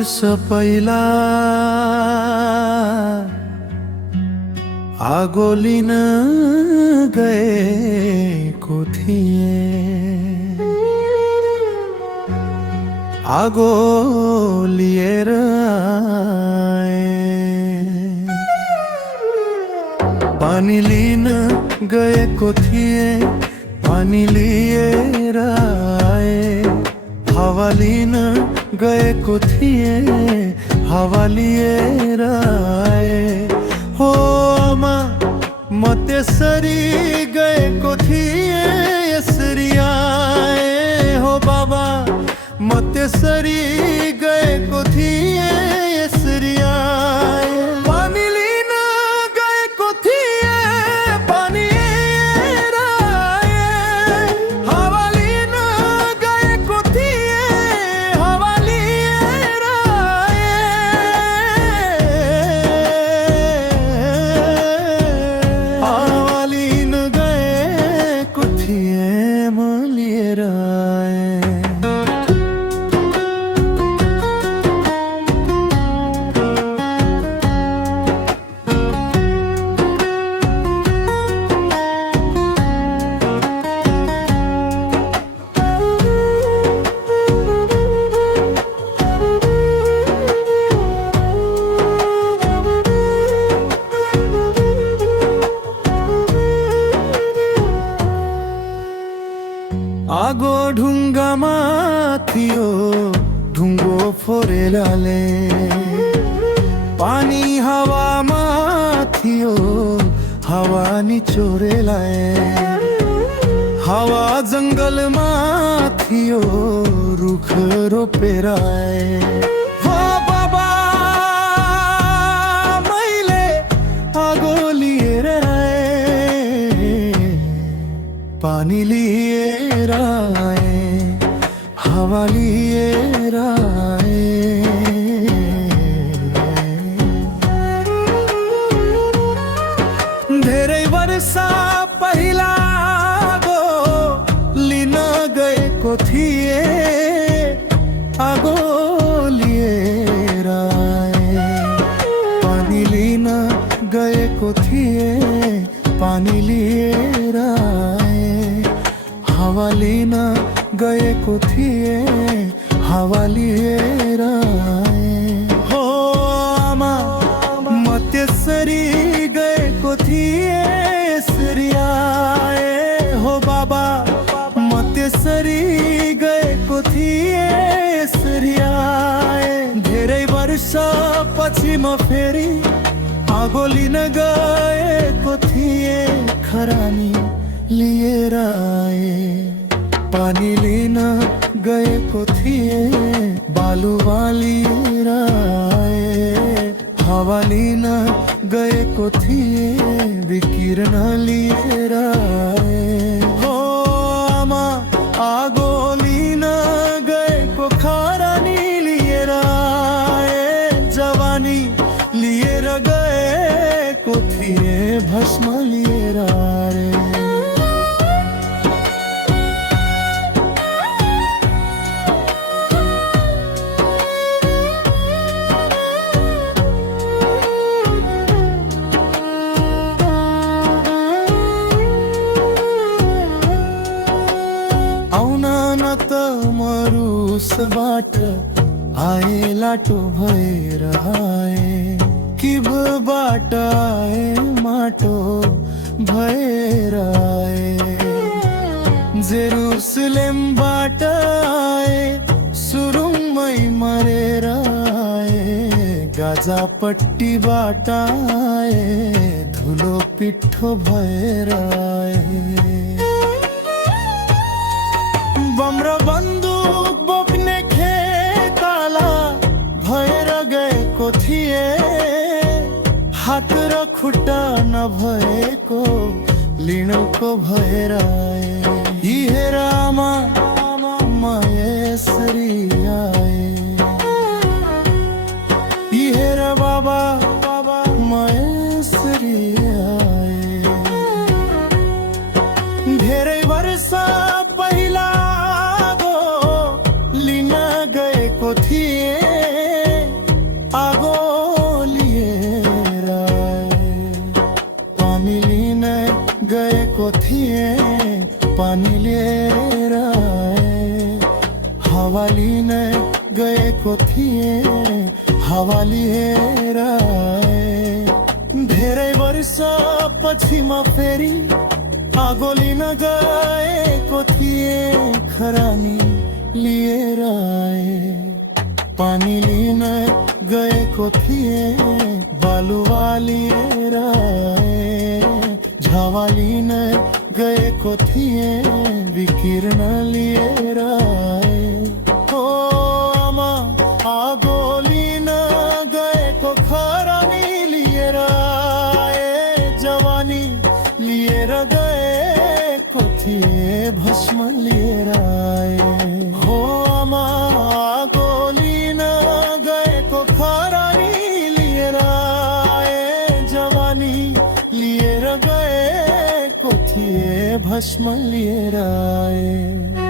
वर्ष पहिला आगो लिन गएको थिएँ। आगो लिएर आएँ। पानी लिन गएको थिएँ, पानी लिएर आएँ। हावा लिन गएको थिएँ, हावा लिएर आएँ। हो आमा म त्यसरी गएको थिएँ, यसरी आएँ। हो बाबा म त्यसरी गएको थिएँ, यसरी आएँ। पानी लिन गएको थिएँ, पानी लिएर आएँ। हावा लिन गएको थिएँ, हावा लिएर आएँ। हावा लिन गएको थिएँ, म लिएर आएँ। आगो ढुङ्गामा थियो, ढुङ्गो फोरेलाले। पानी हावामा थियो, हावा निचोरेलाए। हावा जङ्गलमा थियो, रुख रोपेर आए। हो बाबा मैले आगो लिएर आएँ। पानी लिएर आएँ, हावा लिएर आएँ। धेरै वर्ष पहिला आगो लिन गएको थिएँ, आगो लिएर आएँ। पानी लिन गएको थिएँ, पानी लिएर आएँ। हावा लिन गएको थिएँ, हावा लिएर आएँ। हो आमा म त्यसरी गएको थिएँ, यसरी आएँ। हो बाबा म त्यसरी गएको थिएँ, यसरी आएँ। धेरै वर्ष पछि म फेरि आगो लिन गएको थिएँ, खरानी लिएर आएँ। पानी लिन गएको थिएँ, बालुवा लिएर आएँ। हावा लिन गएको थिएँ, विकिरण लिएर आएँ। हो आमा आगो लिन गएको खरानी लिएर आएँ। जवानी लिएर गएको थिएँ, भस्म लिएर आएँ। आउन न त मरुसबाट आए, लाटो भएर आए। किबबाट आए, माटो भएर आए। जेरुसलेमबाट आए, सुरुङमै मरेर आए। गाजापट्टीबाट आए, धुलो पिठो भएर आए। बम र बन्दुक बोक्ने खेताला भएर गएको थिएँ। हात र खुट्टा नभएको लिणोको भएर आए। यी हेर आमा म यसरी आए। यी हेर बाबा म यसरी आए। धेरै वर्ष पहिला आगो लिन गएको थिएँ। झावा लिएर आए। धेरै वर्ष पछिमा फेरि आगो लिन गएको थिए, खरानी लिएर आए। पानी लिन गएको थिए, बालुवा लिएर आए। झावा लिन गएको थिए, विकिरण लिएर आए। ओ आमा, आगो लिन गएको खरानी लिएर आए। जवानी लिएर गएको थिए, भस्म लिएर आए। हो आमा, आगो लिन गएको खरानी लिएर आए। जवानी लिएर गएको थिए, भस्म लिएर आए।